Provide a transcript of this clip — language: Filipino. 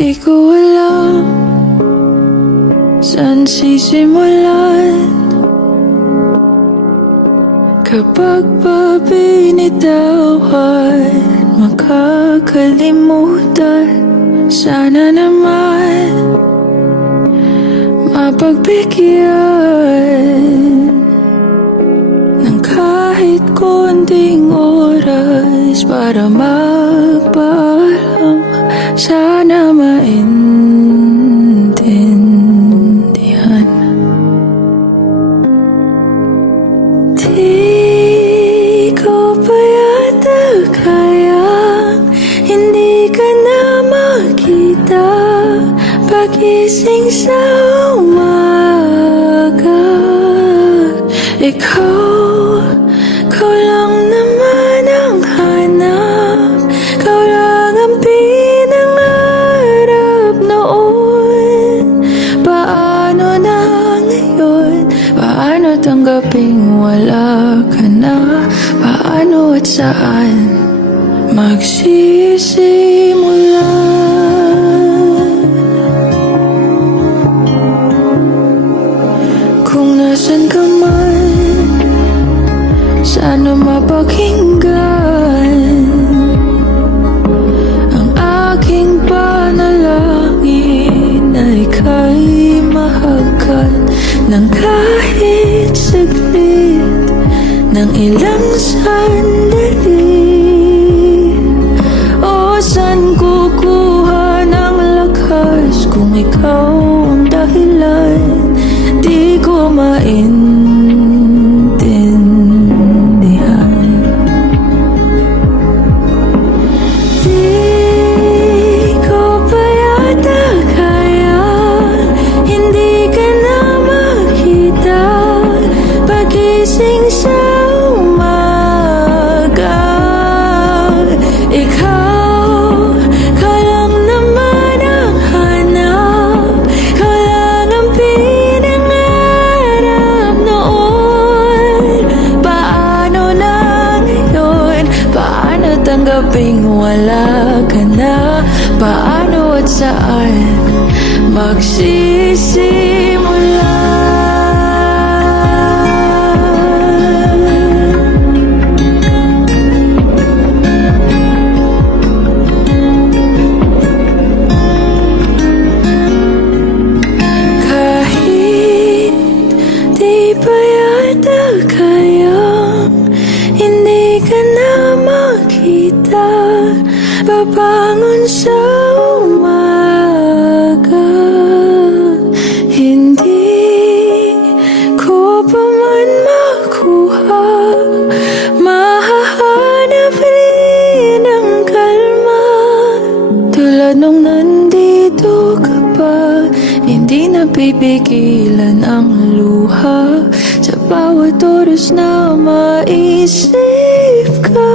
Di ko alam saan sisimulan kapag pa binitawan, makakalimutan. Sana naman mapagbigyan ng kahit konting oras para magpaalam. Sana maintindihan. Di ko pa yata kayang hindi ka na makita pagising sa umaga. Ikaw lang naman ang hanap, ikaw lang ang pinangarap noon. Paano na ngayon? Paano tanggaping wala ka na? Paano at saan magsisimula? Kung nasan ka man, sana mapakinggan ang aking panalangin na ika'y mahagkan ng kahit saglit, ng ilang sandali. O saan kukuha ng lakas kung ikaw ang dahilan? Di ko maintindihan. Di ko pa yata kaya hindi ka na makita pagising sa umaga. Ikaw lang naman ang hanap, ikaw lang ang pinangarap noon. Paano na ngayon? Paano tanggaping wala ka na? Paano at saan magsisimula? Kahit di pa yata kayang hindi ka na makita babangon sa umaga. Hindi ko pa man makuha, mahahanap rin ang kalma. Tulad nung nandito ka pa, hindi napipigilan ang luha sa bawat oras na maisip ka.